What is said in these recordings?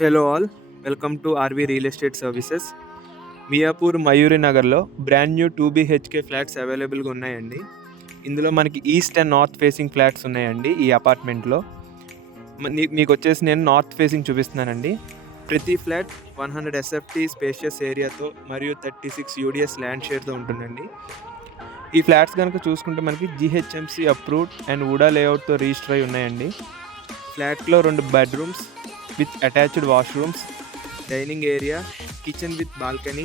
Hello all, welcome to RV real estate services. Miyapur Mayuri నగర్లో brand new 2 BHK flats అవైలబుల్గా ఉన్నాయండి. ఇందులో మనకి east and north facing flats ఉన్నాయండి. ఈ అపార్ట్మెంట్లో మీకు వచ్చేసి నేను నార్త్ ఫేసింగ్ చూపిస్తున్నానండి. ప్రతి ఫ్లాట్ 100 SFT స్పేషియస్ ఏరియాతో మరియు 36 UDS ల్యాండ్ షేర్తో ఉంటుందండి. ఈ ఫ్లాట్స్ కనుక చూసుకుంటే మనకి GHMC అప్రూవ్డ్ అండ్ వుడా లేఅవుట్తో రిజిస్టర్ అయి ఉన్నాయండి. ఫ్లాట్లో 2 bedrooms with attached washrooms, dining area, kitchen with balcony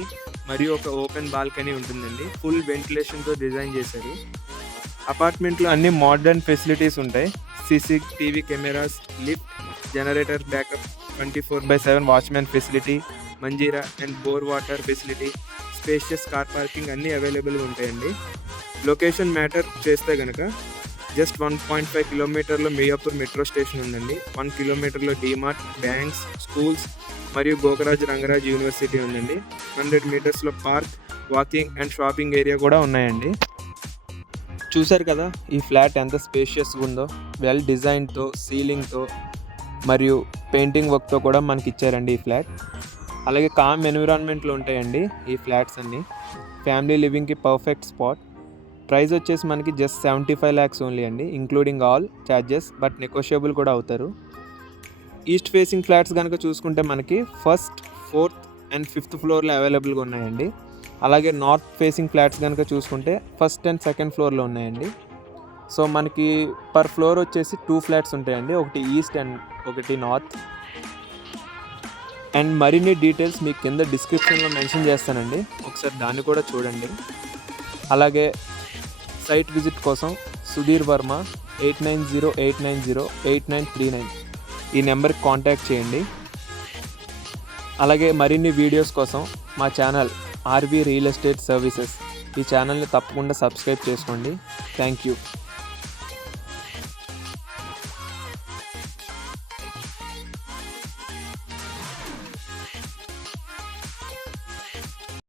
మరియు ఒక ఓపెన్ బాల్కనీ ఉంటుందండి. ఫుల్ వెంటిలేషన్తో డిజైన్ చేశారు. అపార్ట్మెంట్లో అన్ని మోడర్న్ ఫెసిలిటీస్ ఉంటాయి. CCTV cameras, lift, generator backup, 24/7 watchman facility, Manjira and bore water facility, spacious car parking అన్నీ అవైలబుల్గా ఉంటాయండి. లొకేషన్ మ్యాటర్ చేస్తే కనుక జస్ట్ 1.5 కిలోమీటర్లో మియాపూర్ మెట్రో స్టేషన్ ఉందండి. 1 కిలోమీటర్లో డీమార్ట్, బ్యాంక్స్, స్కూల్స్ మరియు గోకరాజ్ రంగరాజ్ యూనివర్సిటీ ఉందండి. 100 మీటర్స్లో park, walking and shopping area కూడా ఉన్నాయండి. చూశారు కదా ఈ ఫ్లాట్ ఎంత స్పేషియస్గా ఉందో. వెల్ డిజైన్తో, సీలింగ్తో మరియు పెయింటింగ్ వర్క్తో కూడా మనకి ఇచ్చారండి ఈ ఫ్లాట్. అలాగే కామ్ ఎన్విరాన్మెంట్లో ఉంటాయండి ఈ ఫ్లాట్స్ అన్నీ. ఫ్యామిలీ లివింగ్కి పర్ఫెక్ట్ స్పాట్. ప్రైస్ వచ్చేసి మనకి జస్ట్ 75 lakhs ఓన్లీ అండి, including all charges, but negotiable కూడా అవుతారు. ఈస్ట్ ఫేసింగ్ ఫ్లాట్స్ కనుక చూసుకుంటే మనకి 1st, 4th అండ్ 5th ఫ్లోర్లో అవైలబుల్గా ఉన్నాయండి. అలాగే నార్త్ ఫేసింగ్ ఫ్లాట్స్ కనుక చూసుకుంటే 1st and 2nd ఫ్లోర్లో ఉన్నాయండి. సో మనకి పర్ ఫ్లోర్ వచ్చేసి 2 ఫ్లాట్స్ ఉంటాయండి, ఒకటి ఈస్ట్ అండ్ ఒకటి నార్త్. అండ్ మరిన్ని డీటెయిల్స్ మీకు కింద డిస్క్రిప్షన్లో మెన్షన్ చేస్తానండి, ఒకసారి దాన్ని కూడా చూడండి. అలాగే సైట్ విజిట్ కోసం సుధీర్ వర్మ 8908908939 ఈ నెంబర్కి కాంటాక్ట్ చేయండి. అలాగే మరిన్ని వీడియోస్ కోసం మా channel RV real estate services ఈ ఛానల్ని తప్పకుండా సబ్స్క్రైబ్ చేసుకోండి. Thank you.